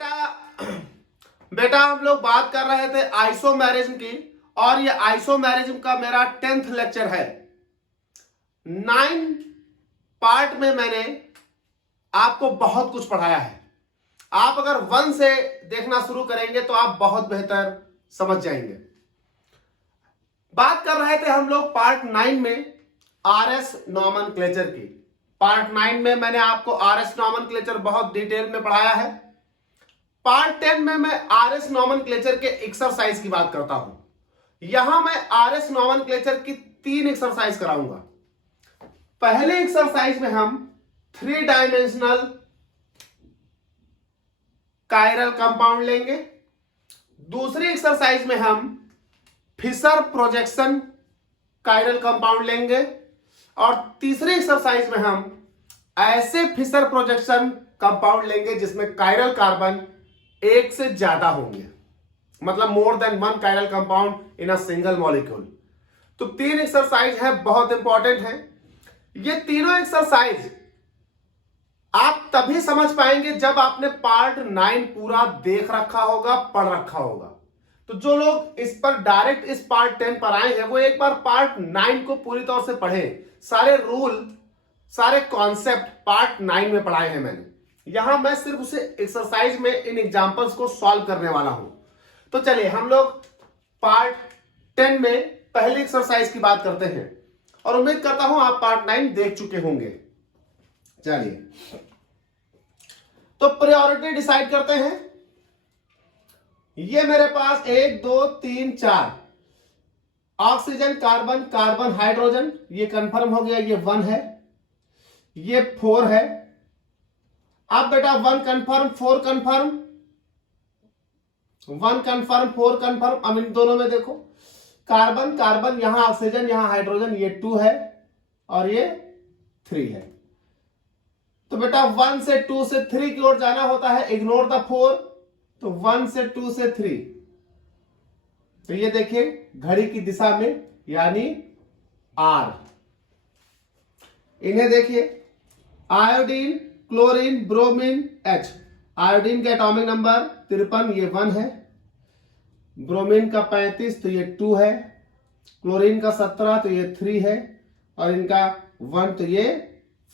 बेटा बेटा हम लोग बात कर रहे थे आइसोमेरिज्म की, और ये आइसोमेरिज्म का मेरा 10th लेक्चर है। 9 पार्ट में मैंने आपको बहुत कुछ पढ़ाया है। आप अगर 1 से देखना शुरू करेंगे तो आप बहुत बेहतर समझ जाएंगे। बात कर रहे थे हम लोग पार्ट 9 में आरएस नॉमेनक्लेचर की। पार्ट 9 में मैंने आपको आरएस नॉमेनक्लेचर बहुत डिटेल में पढ़ाया है। पार्ट 10 में मैं आरएस नॉमेनक्लेचर के एक्सरसाइज की बात करता हूं। यहां मैं आरएस नॉमेनक्लेचर की 3 एक्सरसाइज कराऊंगा। पहले एक्सरसाइज में हम 3 डायमेंशनल कायरल कंपाउंड लेंगे। दूसरी एक्सरसाइज में हम फिशर प्रोजेक्शन कायरल कंपाउंड लेंगे, और तीसरी एक्सरसाइज में हम ऐसे फिशर प्रोजेक्शन कंपाउंड लेंगे जिसमें कायरल कार्बन एक से ज्यादा होंगे, मतलब more than 1 chiral compound in a single molecule. तो 3 एक्सरसाइज है, बहुत इंपॉर्टेंट है। ये तीनों एक्सरसाइज आप तभी समझ पाएंगे जब आपने पार्ट 9 पूरा देख रखा होगा, पढ़ रखा होगा। तो जो लोग इस पर डायरेक्ट इस पार्ट 10 पर आए हैं वो एक बार पार्ट 9 को पूरी तौर से पढ़ें। सारे रूल, सारे कॉन्सेप्ट पार्ट 9 में पढ़ाए हैं मैंने। यहां मैं सिर्फ उसे एक्सरसाइज में इन एग्जांपल्स को सॉल्व करने वाला हूं। तो चलिए हम लोग पार्ट 10 में पहली एक्सरसाइज की बात करते हैं, और उम्मीद करता हूं आप पार्ट 9 देख चुके होंगे। चलिए तो प्रायोरिटी डिसाइड करते हैं। ये मेरे पास 1 2 3 4 ऑक्सीजन, कार्बन, कार्बन, हाइड्रोजन, ये कंफर्म हो गया, ये 1 है, ये 4 है। अब बेटा 1 कंफर्म 4 कंफर्म, 1 कंफर्म 4 कंफर्म। अब इन दोनों में देखो, कार्बन कार्बन, यहां ऑक्सीजन यहां हाइड्रोजन, ये 2 है और ये 3 है। तो बेटा 1 से 2 से 3 की ओर जाना होता है, इग्नोर द 4। तो 1 से 2 से 3, तो ये देखिए घड़ी की दिशा में, यानी आर। इन्हें देखिए, iodine, chlorine, bromine, H। Iodine का एटॉमिक नंबर 53, ये 1 है। ब्रोमीन का 35, तो ये 2 है। क्लोरीन का 17, तो ये 3 है। और इनका 1, तो ये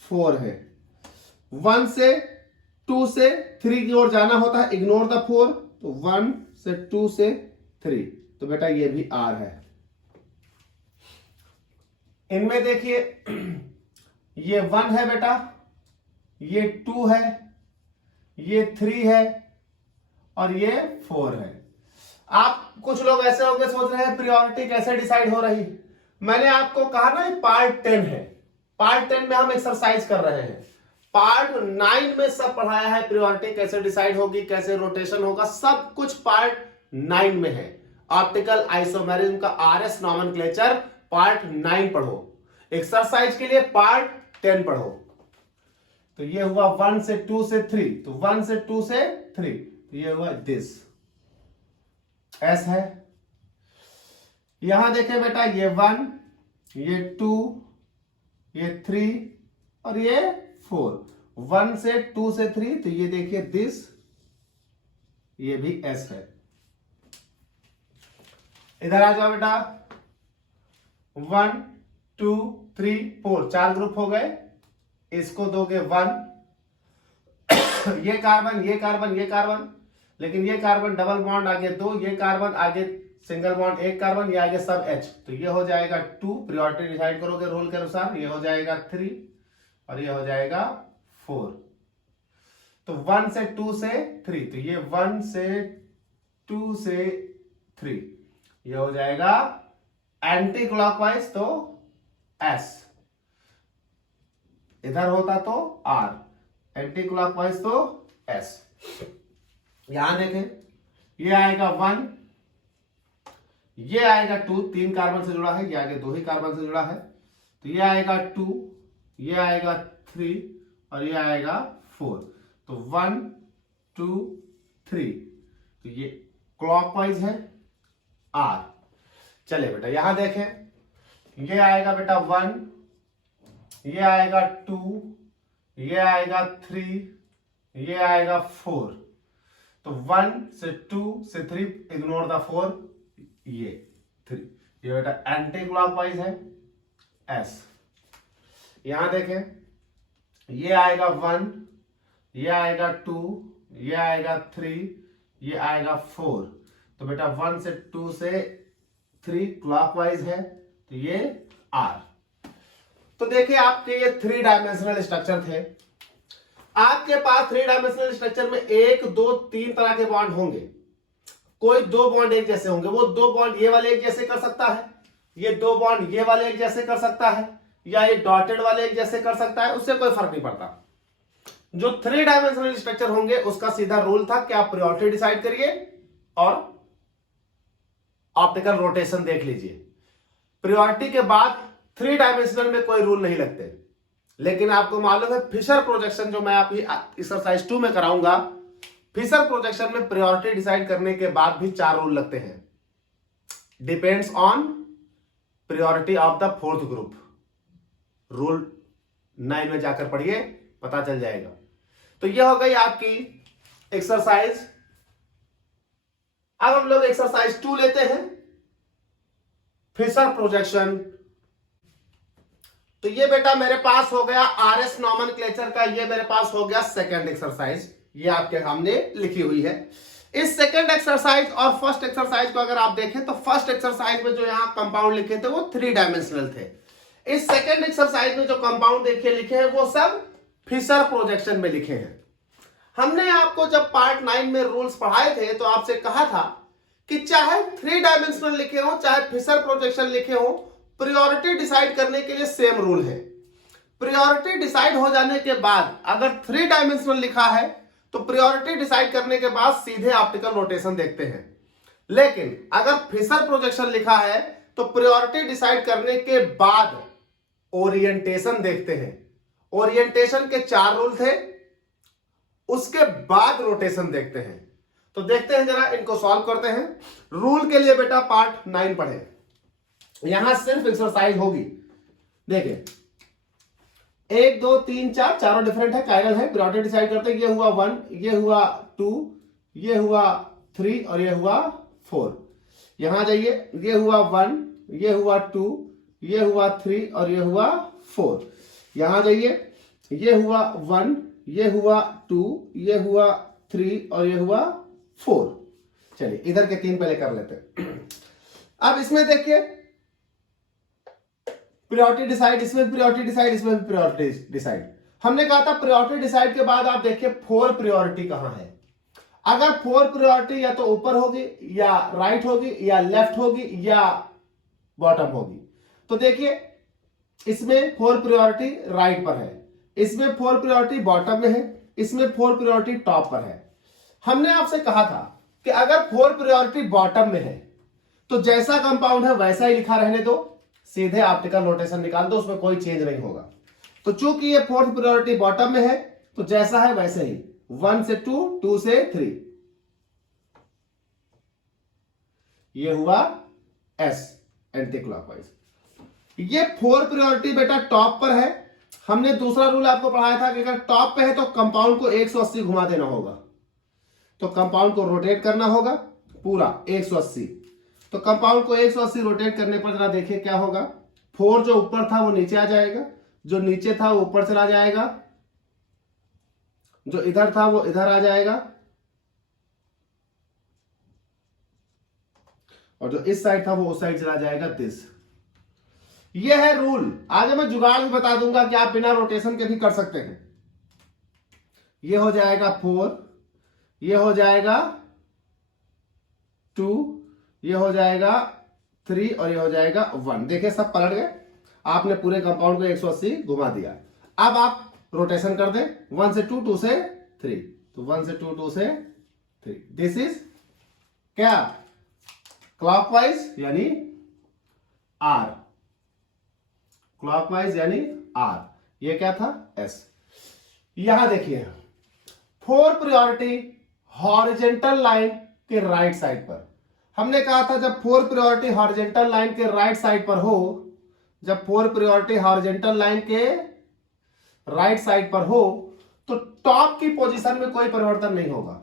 4 है। 1 से 2 से 3 की ओर जाना होता है, इग्नोर द 4। तो 1 से 2 से 3, तो बेटा ये भी R है। इनमें देखिए ये 1 है बेटा, ये 2 है, ये 3 है और ये 4 है। आप कुछ लोग ऐसे होंगे सोच रहे हैं प्रायोरिटी कैसे डिसाइड हो रही। मैंने आपको कहा ना ये पार्ट 10 है। पार्ट 10 में हम एक्सरसाइज कर रहे हैं। पार्ट 9 में सब पढ़ाया है, प्रायोरिटी कैसे डिसाइड होगी, कैसे रोटेशन होगा, सब कुछ पार्ट 9 में है। ऑप्टिकल आइसोमेरिज्म का आरएस नॉमेनक्लेचर पार्ट 9 पढ़ो। एक्सरसाइज के लिए पार्ट 10 पढ़ो। तो ये हुआ 1 से 2 से 3, तो 1 से 2 से 3, तो ये हुआ दिस एस है। यहां देखें बेटा, ये 1, ये 2, ये 3 और ये 4। 1 से 2 से 3, तो ये देखिए दिस, ये भी एस है। इधर आ जाओ बेटा, 1 2 3 4, 4 ग्रुप हो गए। इसको दोगे 1, ये कार्बन ये कार्बन ये कार्बन, लेकिन ये कार्बन डबल बॉन्ड आगे 2, ये कार्बन आगे सिंगल बॉन्ड 1 कार्बन, ये आगे सब H। तो ये हो जाएगा 2, प्रायोरिटी डिसाइड करोगे रूल के अनुसार। ये हो जाएगा 3 और ये हो जाएगा 4। तो 1 से 2 से 3, तो ये 1 से 2 से 3, ये हो जाएगा एंटी क्लॉकवाइज, तो S। इधर होता तो R, एंटी क्लॉकवाइज तो S। यहां देखें, ये आएगा 1, ये आएगा 2, 3 कार्बन से जुड़ा है, ये आगे 2 ही कार्बन से जुड़ा है। तो ये आएगा 2, ये आएगा 3 और ये आएगा 4। तो 1 2 3, तो ये क्लॉकवाइज है R। चलिए बेटा यहां देखें, ये आएगा बेटा 1, ये आएगा 2, ये आएगा 3, ये आएगा 4। तो 1 से 2 से 3, इग्नोर द 4, ये 3, ये बेटा एंटी क्लॉकवाइज है S। यहां देखें, ये आएगा 1, ये आएगा 2, ये आएगा 3, ये आएगा 4। तो बेटा 1 से 2 से 3 क्लॉकवाइज है, तो ये R। तो देखिए आपके ये 3 डायमेंशनल स्ट्रक्चर थे। आपके पास 3 डायमेंशनल स्ट्रक्चर में 1, 2, 3 तरह के बॉन्ड होंगे। कोई 2 बॉन्ड एक जैसे होंगे, वो 2 बॉन्ड ये वाले एक जैसे कर सकता है, ये 2 बॉन्ड ये वाले एक जैसे कर सकता है, या ये डॉटेड वाले एक जैसे कर सकता है, उससे कोई फर्क नहीं पड़ता। जो 3 डायमेंशनल स्ट्रक्चर होंगे उसका सीधा रूल था कि आप प्रायोरिटी डिसाइड करिए और ऑप्टिकल रोटेशन देख लीजिए। प्रायोरिटी के बाद 3 डायमेंशनल में कोई रूल नहीं लगते। लेकिन आपको मालूम है फिशर प्रोजेक्शन जो मैं अभी एक्सरसाइज 2 में कराऊंगा, फिशर प्रोजेक्शन में प्रायोरिटी डिसाइड करने के बाद भी 4 रूल लगते हैं। Depends on priority of the 4th group. Rule 9 में जाकर पढ़िए, पता चल जाएगा। तो यह हो गई आपकी एक्सरसाइज। अब हम लोग एक्सरसाइज 2 लेते हैं, फिशर प्रोजेक्शन। तो ये बेटा मेरे पास हो गया RS नॉमेनक्लेचर का, ये मेरे पास हो गया सेकंड एक्सरसाइज, ये आपके सामने लिखी हुई है। इस सेकंड एक्सरसाइज और फर्स्ट एक्सरसाइज को अगर आप देखें तो फर्स्ट एक्सरसाइज में जो यहां कंपाउंड लिखे थे वो 3 डायमेंशनल थे। इस सेकंड एक्सरसाइज में जो कंपाउंड देखिए लिखे हैं वो सब फिशर प्रोजेक्शन में लिखे हैं। हमने आपको जब पार्ट 9 में रूल्स पढ़ाए थे तो आपसे कहा था कि चाहे 3 डायमेंशनल लिखे हो चाहे फिशर प्रोजेक्शन लिखे हो, प्रायोरिटी डिसाइड करने के लिए सेम रूल है। प्रायोरिटी डिसाइड हो जाने के बाद अगर 3 डायमेंशनल लिखा है तो प्रायोरिटी डिसाइड करने के बाद सीधे ऑप्टिकल रोटेशन देखते हैं। लेकिन अगर फिशर प्रोजेक्शन लिखा है तो प्रायोरिटी डिसाइड करने के बाद ओरिएंटेशन देखते हैं। ओरिएंटेशन के 4 रूल थे, उसके बाद रोटेशन देखते हैं। तो देखते हैं जरा, इनको सॉल्व करते हैं। रूल के लिए बेटा पार्ट 9 पढ़े, यहां सिर्फ एक्सरसाइज होगी। देखिए 1, 2, 3, 4 चारों डिफरेंट है, कायरल है। प्रायोरिटी डिसाइड करते हैं, ये हुआ 1, ये हुआ 2, ये हुआ 3 और ये हुआ 4। यहां जाइए, ये हुआ 1, ये हुआ 2, ये हुआ 3 और ये हुआ 4। यहां जाइए, ये हुआ 1, ये हुआ 2, ये हुआ 3 और ये हुआ 4। चलिए इधर के 3 पहले कर लेते हैं। अब इसमें देखिए प्रायोरिटी डिसाइड, इसमें प्रायोरिटी डिसाइड, इसमें भी प्रायोरिटी डिसाइड। हमने कहा था प्रायोरिटी डिसाइड के बाद आप देखिए 4 प्रायोरिटी कहां है। अगर 4 प्रायोरिटी या तो ऊपर होगी या राइट होगी या लेफ्ट होगी या बॉटम होगी। तो देखिए इसमें 4 प्रायोरिटी राइट पर है, इसमें 4 प्रायोरिटी बॉटम में है, इसमें 4 प्रायोरिटी टॉप पर है। हमने आपसे कहा था कि अगर 4 प्रायोरिटी बॉटम में है तो जैसा कंपाउंड है वैसा ही लिखा रहने दो, सीधे ऑप्टिकल रोटेशन निकाल दो, उसमें कोई चेंज नहीं होगा। तो चूंकि ये 4th प्रायोरिटी बॉटम में है तो जैसा है वैसे ही 1 से 2, 2 से 3, ये हुआ S एंटी क्लॉकवाइज। ये 4 प्रायोरिटी बेटा टॉप पर है। हमने दूसरा रूल आपको पढ़ाया था कि अगर टॉप पे है तो कंपाउंड को 180 घुमा देना होगा। तो कंपाउंड को रोटेट करना होगा पूरा 180। तो कंपाउंड को 180 रोटेट करने पर जरा देखिए क्या होगा। 4 जो ऊपर था वो नीचे आ जाएगा, जो नीचे था वो ऊपर चला जाएगा, जो इधर था वो इधर आ जाएगा, और जो इस साइड था वो उस साइड चला जाएगा। दिस ये है रूल। आगे मैं जुगाड़ भी बता दूंगा कि आप बिना रोटेशन के भी कर सकते हैं। ये हो जाएगा 4, ये हो जाएगा 2, ये हो जाएगा 3 और ये हो जाएगा 1। देखिए सब पलट गए, आपने पूरे कंपाउंड को 180 घुमा दिया। अब आप रोटेशन कर दें 1 से 2, 2 से 3, तो 1 से 2, 2 से 3। दिस इज क्या क्लॉकवाइज यानी R, क्लॉकवाइज यानी R। ये क्या था S। यहां देखिए 4 प्रायोरिटी हॉरिजॉन्टल लाइन के राइट साइड पर। हमने कहा था जब 4 प्रायोरिटी हॉरिजॉन्टल लाइन के राइट साइड पर हो, जब 4 प्रायोरिटी हॉरिजॉन्टल लाइन के राइट साइड पर हो तो टॉप की पोजीशन में कोई परिवर्तन नहीं होगा।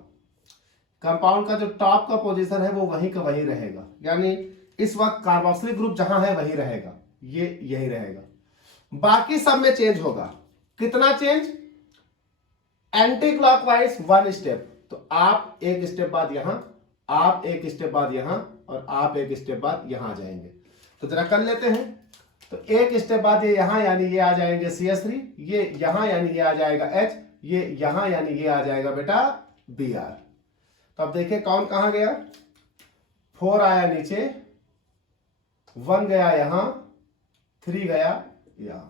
कंपाउंड का जो टॉप का पोजीशन है वो वहीं का वहीं रहेगा, यानी इस वक्त कार्बोक्सिलिक ग्रुप जहां है वही रहेगा, ये यही रहेगा। बाकी सब में चेंज होगा। कितना चेंज? Anti clockwise 1 step. तो आप एक स्टेप बाद यहां, आप एक स्टेप बाद यहां, और आप एक स्टेप बाद यहां आ जाएंगे। तो जरा कर लेते हैं। तो एक स्टेप बाद ये यहां, यानी ये आ जाएंगे CH3, ये यहां यानी ये आ जाएगा H, ये यहां यानी ये आ जाएगा बेटा Br। तो अब देखिए कौन कहां गया, 4 आया नीचे, 1 गया यहां, 3 गया यहां।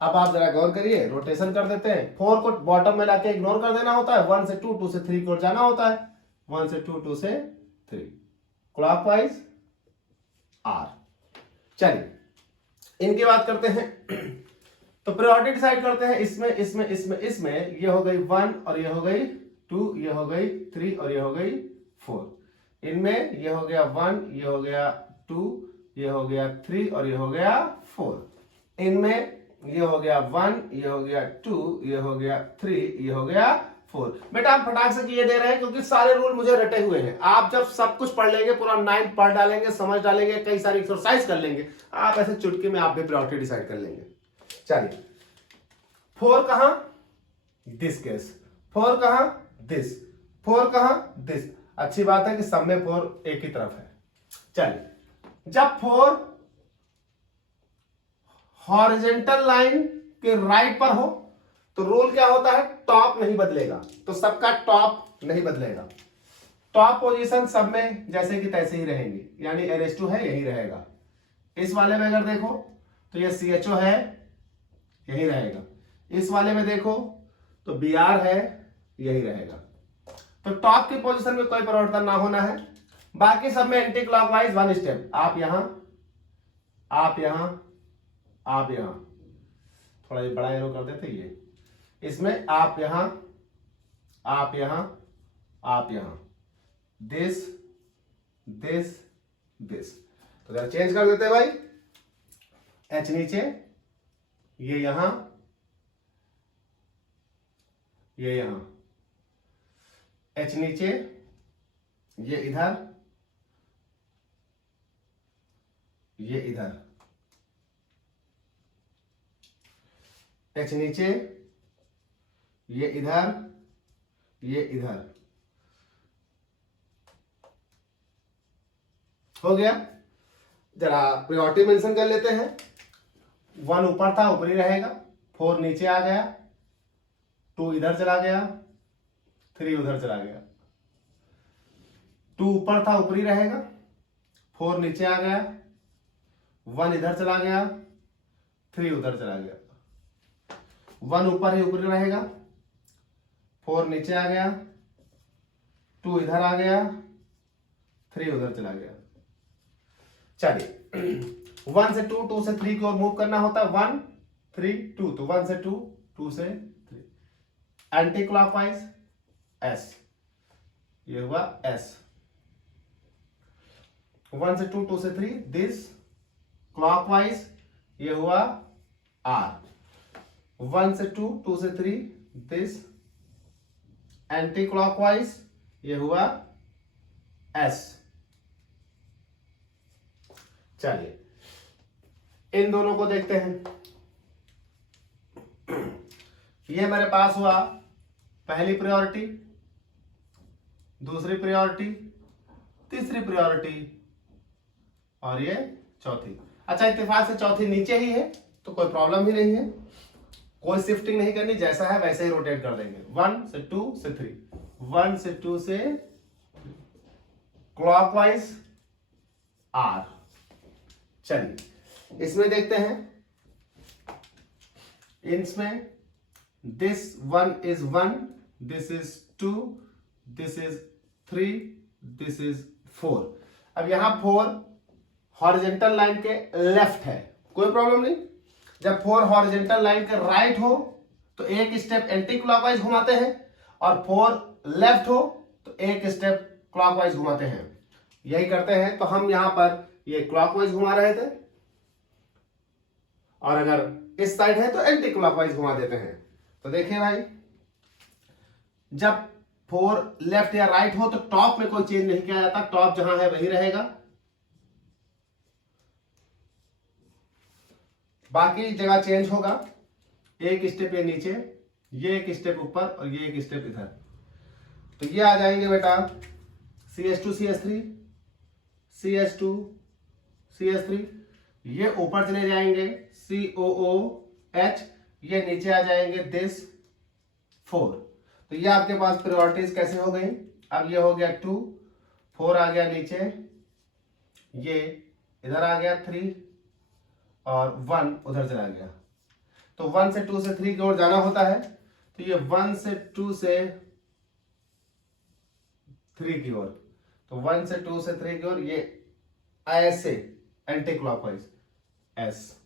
अब आप जरा गौर करिए, रोटेशन कर देते हैं। 4 को बॉटम में लाके इग्नोर कर देना होता है, 1 से 2, 2 से 3 को जाना होता है, 1 से 2, 2 से 3, क्लॉकवाइज R। चलिए इनकी बात करते हैं। तो प्रायोरिटी डिसाइड करते हैं इसमें, इसमें, इसमें, इसमें। ये हो गई 1 और ये हो गई 2, ये हो गई 3 और ये हो गई 4। इनमें ये हो गया 1, ये हो गया 2, ये हो गया 3 और ये हो गया 4। इनमें ये हो गया 1, ये हो गया 2, ये हो गया 3, ये हो गया 4। बेटा हम फटाक से ये दे रहे हैं क्योंकि सारे रूल मुझे रटे हुए हैं। आप जब सब कुछ पढ़ लेंगे, पूरा 9 पढ़ डालेंगे, समझ डालेंगे, कई सारी एक्सरसाइज कर लेंगे, आप ऐसे चुटकी में आप भी प्रायोरिटी डिसाइड कर लेंगे। चलिए 4 कहां? This case. 4 कहां? दिस। 4 कहां? दिस। अच्छी बात है कि सब में 4 एक ही तरफ है। चलिए जब 4 हॉरिजॉन्टल लाइन के राइट पर हो तो रूल क्या होता है? टॉप नहीं बदलेगा। तो सबका टॉप नहीं बदलेगा, टॉप पोजीशन सब में जैसे कि तैसे ही रहेंगी, यानी NH2 है यही रहेगा। इस वाले में अगर देखो तो ये CHO है यही रहेगा, इस वाले में देखो तो Br है यही रहेगा। तो टॉप की पोजीशन में कोई परिवर्तन ना होना है। बाकी सब में एंटी क्लॉकवाइज 1 स्टेप, आप यहां, आप यहां, आप यहां, थोड़ा ये बड़ा एरो कर देते, ये इसमें आप यहां, आप यहां, आप यहां, दिस, दिस, दिस। तो जरा चेंज कर देते हैं भाई। H नीचे, ये यहां, ये यहां, H नीचे, ये इधर, ये इधर, H नीचे, ये इधर, ये इधर। हो गया। जरा प्रायोरिटी मेंशन कर लेते हैं। 1 ऊपर था ऊपर ही रहेगा, 4 नीचे आ गया, 2 इधर चला गया, 3 उधर चला गया। 2 ऊपर था ऊपर ही रहेगा, 4 नीचे आ गया, 1 इधर चला गया, 3 उधर चला गया। 1 ऊपर ही ऊपर रहेगा, 4 नीचे आ गया, 2 इधर आ गया, 3 उधर चला गया। चलिए 1 से 2, 2 से 3 की ओर मूव करना होता है, 1 3 2, तो 1 से 2, 2 से 3, एंटी क्लॉकवाइज S, ये हुआ S। 1 से 2, 2 से 3 दिस, क्लॉकवाइज ये हुआ R। 1 से 2, 2 से 3 दिस, एंटी क्लॉकवाइज ये हुआ S। चलिए इन दोनों को देखते हैं। ये मेरे पास हुआ पहली प्रायोरिटी, दूसरी प्रायोरिटी, तीसरी प्रायोरिटी और ये चौथी। अच्छा इत्तेफाक से चौथी नीचे ही है तो कोई प्रॉब्लम ही नहीं है, कोई शिफ्टिंग नहीं करनी, जैसा है वैसे ही रोटेट कर देंगे। 1 से 2 से 3, 1 से 2 से क्लॉकवाइज R। चलिए इसमें देखते हैं, इसमें this 1 is 1, this is 2, this is 3, this is 4। अब यहां 4 हॉरिजॉन्टल लाइन के लेफ्ट है, कोई प्रॉब्लम नहीं। जब 4 हॉरिजॉन्टल लाइन के राइट हो तो एक स्टेप एंटी क्लॉकवाइज घुमाते हैं, और 4 लेफ्ट हो तो एक स्टेप क्लॉकवाइज घुमाते हैं। यही करते हैं। तो हम यहां पर ये क्लॉकवाइज घुमा रहे थे, और अगर इस साइड है तो एंटी क्लॉकवाइज घुमा देते हैं। तो देखिए भाई, जब 4 लेफ्ट या राइट हो तो टॉप में कोई चेंज नहीं किया जाता, टॉप जहां है वही रहेगा, बाकी जगह चेंज होगा। एक स्टेप ये नीचे, ये एक स्टेप ऊपर और ये एक स्टेप इधर। तो ये आ जाएंगे बेटा CH2 CH3 CH2 CH3, ये ऊपर चले जाएंगे COOH, ये नीचे आ जाएंगे दिस 4। तो ये आपके पास प्रायोरिटीज कैसे हो गई, अब ये हो गया 2, 4 आ गया नीचे, ये इधर आ गया 3 और 1 उधर चला गया। तो 1 से 2 से 3 की ओर जाना होता है, तो ये 1 से 2 से 3 की ओर, तो 1 से 2 से 3 की ओर, ये ऐसे एंटी क्लॉकवाइज एस।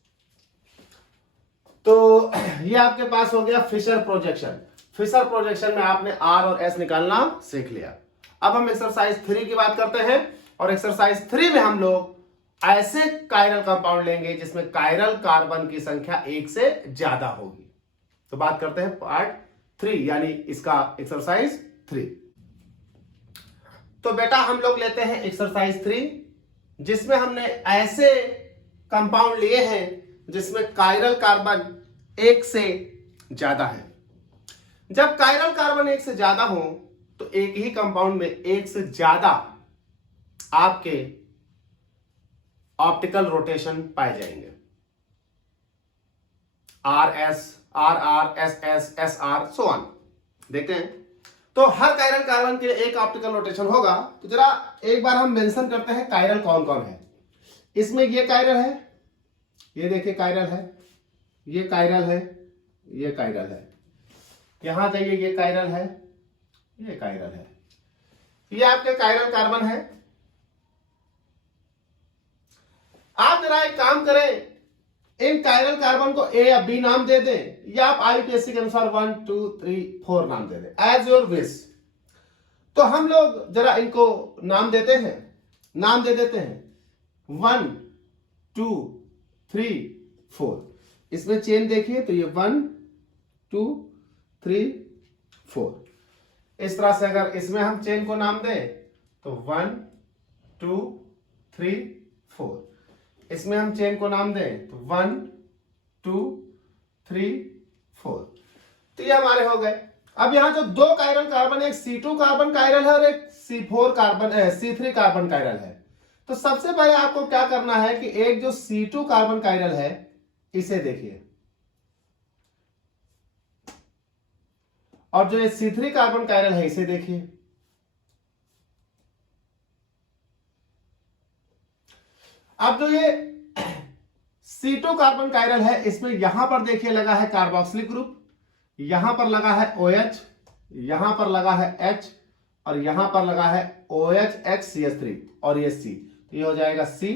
तो ये आपके पास हो गया फिशर प्रोजेक्शन। फिशर प्रोजेक्शन में आपने आर और एस निकालना सीख लिया। अब हम एक्सरसाइज 3 की बात करते हैं, और एक्सरसाइज 3 में हम लोग ऐसे कायरल कंपाउंड लेंगे जिसमें कायरल कार्बन की संख्या 1 से ज्यादा होगी। तो बात करते हैं पार्ट 3 यानी इसका एक्सरसाइज 3। तो बेटा हम लोग लेते हैं एक्सरसाइज 3 जिसमें हमने ऐसे कंपाउंड लिए हैं जिसमें कायरल कार्बन 1 से ज्यादा है। जब कायरल कार्बन 1 से ज्यादा हो तो एक ही कंपाउंड में 1 से ज्यादा आपके ऑप्टिकल रोटेशन पाए जाएंगे, RS RR SS SR so on. देखते हैं, तो हर कायरल कार्बन के लिए एक ऑप्टिकल रोटेशन होगा। तो जरा एक बार हम मेंशन करते हैं कायरल कौन कौन है। इसमें ये कायरल है, ये देखिए कायरल है, ये कायरल है, ये कायरल है, यहां जाइए ये कायरल है, ये कायरल है, ये आपके कायरल कार्बन है। आप जरा एक काम करें, इन कायरल कार्बन को ए या बी नाम दे दें, या आप आईपीएससी के अनुसार 1 2 3 4 नाम दे दें, एज योर विश। तो हम लोग जरा इनको नाम देते हैं, नाम दे देते हैं 1 2 3 4। इसमें चेन देखिए, तो ये 1 2 3 4। इस तरह से अगर इसमें हम चेन को नाम दें तो 1 2 3 4। इसमें हम चेन को नाम दें तो 1 2 3 4। तो ये हमारे हो गए। अब यहां जो दो कायरल कार्बन है, एक C2 कार्बन कायरल है और एक C4 carbon C3 carbon chiral है। तो सबसे पहले आपको क्या करना है कि एक जो C2 कार्बन कायरल है इसे देखिए, और जो ये C3 कार्बन कायरल है इसे देखिए। अब जो ये C2 कार्बन कायरल है इसमें यहां पर देखिए लगा है कार्बोक्सिलिक ग्रुप, यहां पर लगा है OH, यहां पर लगा है H और यहां पर लगा है OH HCH3 और ये C। ये हो जाएगा C,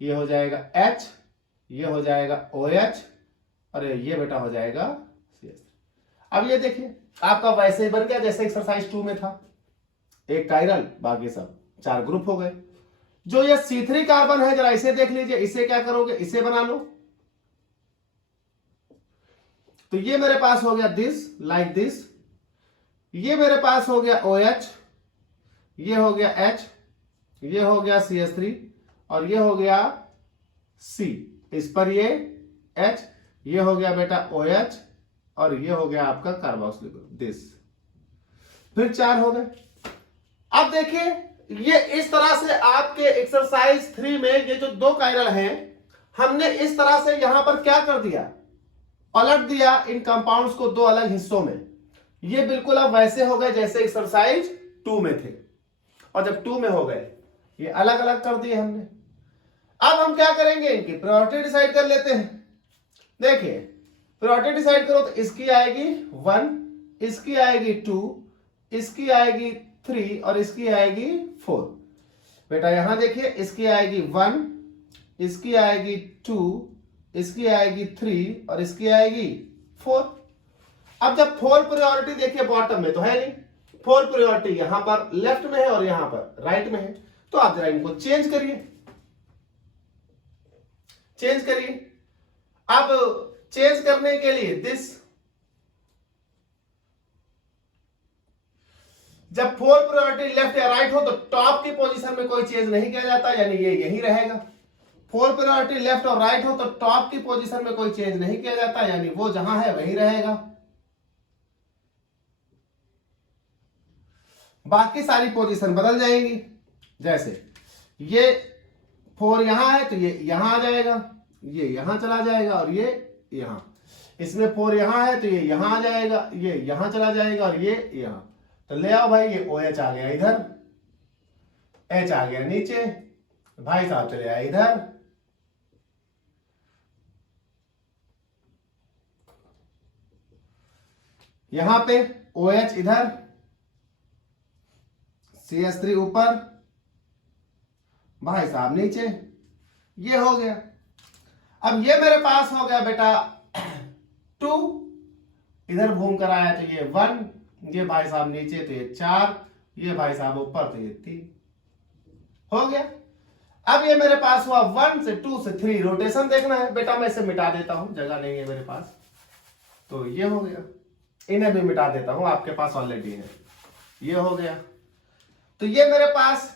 ये हो जाएगा H, ये हो जाएगा OH और ये बेटा हो जाएगा CH3। अब ये देखिए आपका वैसे ही बन गया जैसे एक्सरसाइज 2 में था, एक कायरल बाकी सब 4 ग्रुप हो गए। जो ये C3 कार्बन है जरा इसे देख लीजिए, इसे क्या करोगे, इसे बना लो। तो ये मेरे पास हो गया दिस लाइक दिस, ये मेरे पास हो गया OH, ये हो गया H, ये हो गया CH3 और ये हो गया C। इस पर ये H, ये हो गया बेटा OH और ये हो गया आपका कार्बोक्सिलिक ग्रुप दिस। फिर 4 हो गए। अब देखिए ये इस तरह से आपके एक्सरसाइज 3 में ये जो दो कायरल हैं हमने इस तरह से यहां पर क्या कर दिया, पलट दिया इन कंपाउंड्स को दो अलग हिस्सों में। ये बिल्कुल अब वैसे हो गए जैसे एक्सरसाइज 2 में थे, और जब 2 में हो गए ये अलग अलग कर दिए हमने। अब हम क्या करेंगे, इनकी प्रायोरिटी डिसाइड कर लेते हैं। देखिए प्रायोरिटी डिसाइड करो तो इसकी आएगी 1, इसकी आएगी 2, इसकी आएगी 3 और इसकी आएगी 4। बेटा यहां देखिए इसकी आएगी 1, इसकी आएगी 2, इसकी आएगी 3 और इसकी आएगी 4। अब जब 4 प्रायोरिटी देखिए बॉटम में तो है नहीं, 4 प्रायोरिटी यहां पर लेफ्ट में है और यहां पर राइट में है। तो आप जरा इनको चेंज करिए, चेंज करिए। अब चेंज करने के लिए दिस, जब 4 प्रायोरिटी लेफ्ट या राइट हो तो टॉप की पोजीशन में कोई चेंज नहीं किया जाता, यानी ये यही रहेगा। 4 प्रायोरिटी लेफ्ट और राइट हो तो टॉप की पोजीशन में कोई चेंज नहीं किया जाता, यानी वो जहां है वही रहेगा। बाकी सारी पोजीशन बदल जाएंगी। जैसे ये 4 यहां है तो ये यहां आ जाएगा, ये यहां चला जाएगा और ये यहां। इसमें 4 यहां है तो ये यहां आ जाएगा, ये यहां चला जाएगा और ये यहां। तो ले आओ भाई, ये OH आ गया इधर, H आ गया नीचे, भाई साहब चले आए इधर, यहां पे OH इधर, CH3 ऊपर, भाई साहब नीचे, ये हो गया। अब ये मेरे पास हो गया बेटा 2, इधर घूम कर आया तो ये 1, ये भाई साहब नीचे तो ये 4, ये भाई साहब ऊपर तो ये 3 हो गया। अब ये मेरे पास हुआ 1 से 2 से 3, रोटेशन देखना है बेटा, मैं इसे मिटा देता हूं, जगह नहीं है मेरे पास, तो ये हो गया। इन्हें भी मिटा देता हूं, आपके पास ऑलरेडी है, ये हो गया। तो ये मेरे पास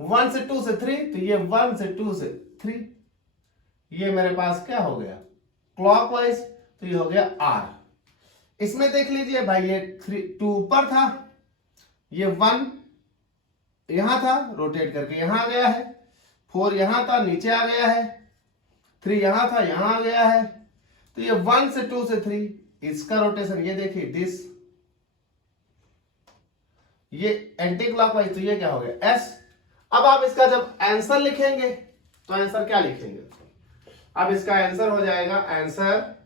1 से 2 से 3, तो ये 1 से 2 से 3, ये मेरे पास क्या हो गया क्लॉकवाइज, तो ये हो गया R। इसमें देख लीजिए भाई, ये 2 ऊपर था, ये 1 यहां था, रोटेट करके यहां आ गया है, 4 यहां था नीचे आ गया है, 3 यहां था यहां आ गया है। तो ये 1 से 2 से 3, इसका रोटेशन ये देखिए दिस, ये एंटी क्लॉकवाइज, तो ये क्या हो गया S। अब आप इसका जब आंसर लिखेंगे तो आंसर क्या लिखेंगे, अब इसका आंसर हो जाएगा, आंसर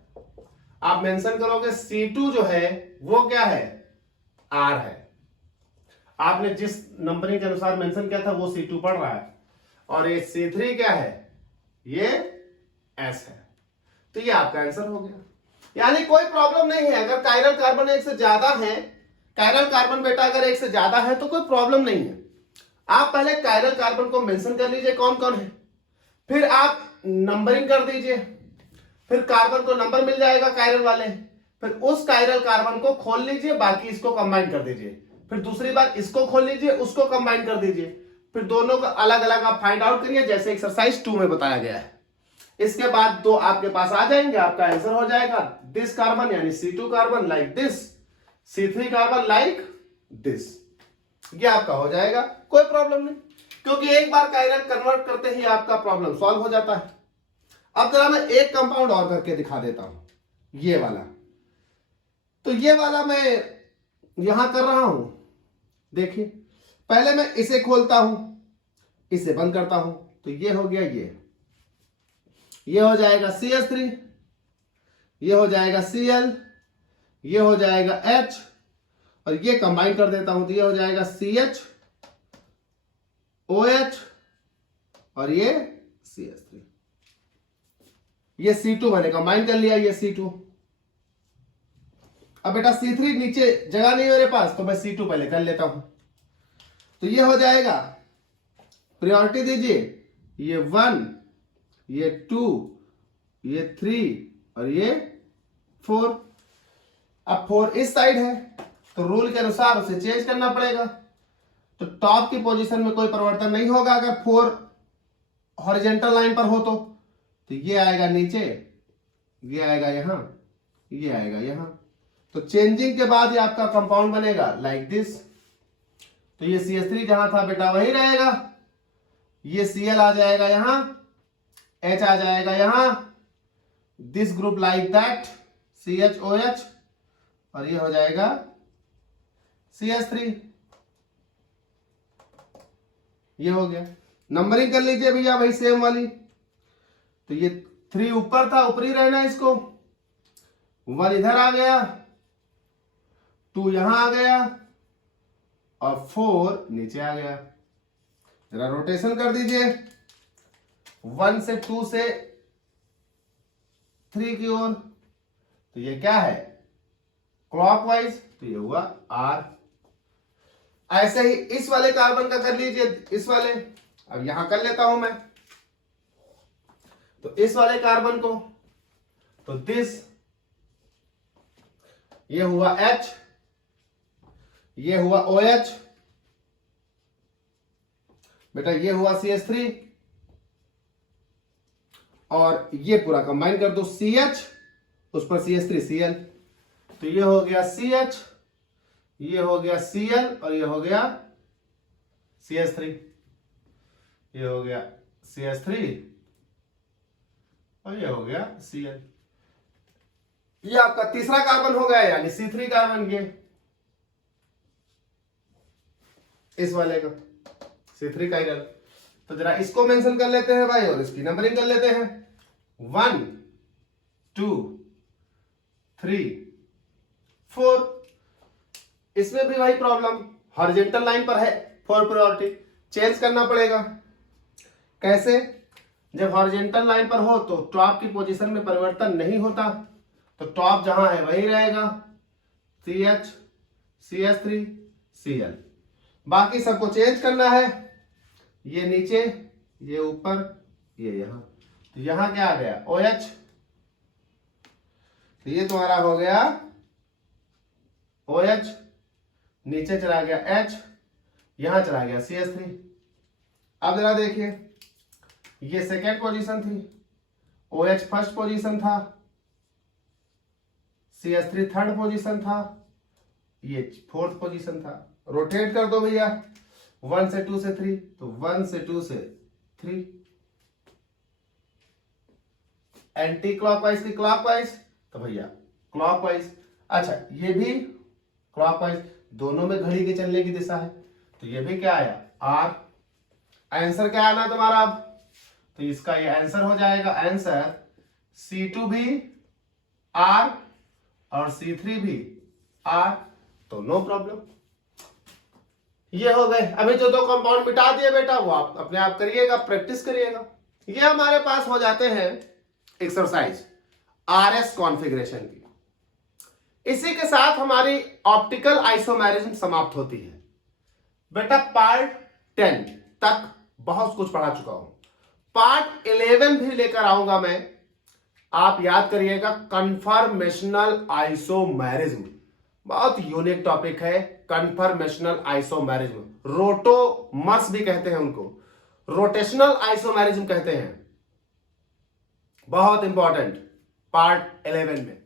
आप मेंशन करोगे C2 जो है वो क्या है R है। आपने जिस नंबरिंग के अनुसार मेंशन किया था वो C2 पढ़ रहा है, और ये C3 क्या है, ये S है। तो ये आपका आंसर हो गया। यानी कोई प्रॉब्लम नहीं है, अगर कायरल कार्बन एक से ज्यादा है, कायरल कार्बन बेटा अगर एक से ज्यादा है तो कोई प्रॉब्लम नहीं है। आप पहले कायरल कार्बन को मेंशन कर लीजिए कौन कौन है, फिर आप नंबरिंग कर दीजिए, फिर कार्बन को नंबर मिल जाएगा कायरल वाले, फिर उस कायरल कार्बन को खोल लीजिए, बाकी इसको कंबाइन कर दीजिए, फिर दूसरी बार इसको खोल लीजिए, उसको कंबाइन कर दीजिए, फिर दोनों को अलग अलग आप फाइंड आउट करिए जैसे एक्सरसाइज 2 में बताया गया है। इसके बाद दो आपके पास आ जाएंगे, आपका आंसर हो जाएगा दिस कार्बन यानी C2 carbon like this, C3 carbon like this. ये आपका हो जाएगा, कोई प्रॉब्लम नहीं, क्योंकि एक बार कायरल कन्वर्ट करते ही आपका प्रॉब्लम सॉल्व हो जाता है। अब जरा मैं एक कंपाउंड और करके दिखा देता हूं, ये वाला। तो ये वाला मैं यहां कर रहा हूं, देखिए पहले मैं इसे खोलता हूं, इसे बंद करता हूं, तो ये हो गया, ये हो जाएगा CH3, ये हो जाएगा Cl, ये हो जाएगा H, और ये कंबाइन कर देता हूं तो ये हो जाएगा CH OH और ये CH3। ये C2 मैंने कंबाइन कर लिया, ये C2। अब बेटा C3 नीचे जगह नहीं मेरे पास, तो मैं C2 पहले कर लेता हूं। तो ये हो जाएगा, प्रायोरिटी दीजिए, ये 1, ये 2, ये 3 और ये 4। अब 4 इस साइड है तो रूल के अनुसार उसे चेंज करना पड़ेगा, तो टॉप की पोजीशन में कोई परिवर्तन नहीं होगा अगर 4 हॉरिजॉन्टल लाइन पर हो तो ये आएगा नीचे, ये आएगा यहां, ये आएगा यहां। तो चेंजिंग के बाद ये आपका कंपाउंड बनेगा लाइक दिस। तो ये CH3 जहां था बेटा वही रहेगा, ये Cl आ जाएगा यहां, H आ जाएगा यहां, this group like that CHOH, और ये हो जाएगा CH3। ये हो गया। नंबरिंग कर लीजिए भैया भाई सेम वाली। तो ये 3 ऊपर था, ऊपरी रहना इसको, 1 इधर आ गया, 2 यहां आ गया और 4 नीचे आ गया। जरा रोटेशन कर दीजिए 1 से 2 से 3 की ओर, तो ये क्या है क्लॉकवाइज, तो ये हुआ R। ऐसे ही इस वाले कार्बन का कर लीजिए, इस वाले, अब यहां कर लेता हूं मैं, तो इस वाले कार्बन को, तो दिस, ये हुआ H, ये हुआ OH, बेटा ये हुआ CH3, और ये पूरा कंबाइन कर दो CH, उस पर CH3Cl, तो ये हो गया CH, ये हो गया Cl, और ये हो गया CH3, ये हो गया CH3, और ये हो गया Cl। ये आपका तीसरा कार्बन हो गया, यानी C3 कार्बन, ये इस वाले का C3 काइरल। तो जरा इसको मेंशन कर लेते हैं भाई, और इसकी नंबरिंग कर लेते हैं, 1 2 3 4। इसमें भी भाई प्रॉब्लम, हॉरिजॉन्टल लाइन पर है, 4 प्रायोरिटी चेंज करना पड़ेगा। कैसे? जब हॉरिजॉन्टल लाइन पर हो तो टॉप की पोजीशन में परिवर्तन नहीं होता, तो टॉप जहां है वही रहेगा, CH CH3 Cl। बाकी सबको चेंज करना है, ये नीचे, ये ऊपर, ये यहां। तो यहां क्या आ गया? OH, तो ये तुम्हारा हो गया OH, नीचे चला गया H, यहां चला गया CH3। अब जरा देखिए, ये सेकेंड पोजीशन थी, OH फर्स्ट पोजीशन था, CH3 थर्ड पोजीशन था, ये फोर्थ पोजीशन था। रोटेट कर दो भैया, 1 से 2 से 3, तो 1 से 2 से 3, एंटी क्लॉकवाइज की क्लॉकवाइज, तो भैया क्लॉकवाइज। अच्छा, ये भी क्लॉकवाइज, दोनों में घड़ी के चलने की दिशा है, तो ये भी क्या आया? R। आंसर क्या आना तुम्हारा अब? तो इसका ये आंसर हो जाएगा, आंसर C2 भी R और C3 भी R, तो नो प्रॉब्लम। ये हो गए। अभी जो दो कंपाउंड मिटा दिए बेटा, वो आप अपने आप करिएगा, प्रैक्टिस करिएगा। ये हमारे पास हो जाते हैं एक्सरसाइज RS कॉन्फ़िगरेशन की। इसी के साथ हमारी ऑप्टिकल आइसोमेरिज्म समाप्त होती है। बेटा पार्ट 10 तक बहुत कुछ पढ़ा चुका हूं, पार्ट 11 भी लेकर आऊंगा मैं। आप याद करिएगा, कन्फर्मेशनल आइसोमेरिज्म बहुत यूनिक टॉपिक है। कन्फर्मेशनल आइसोमेरिज्म, रोटोमर्स भी कहते हैं उनको, रोटेशनल आइसोमेरिज्म कहते हैं। बहुत इंपॉर्टेंट, पार्ट 11 में।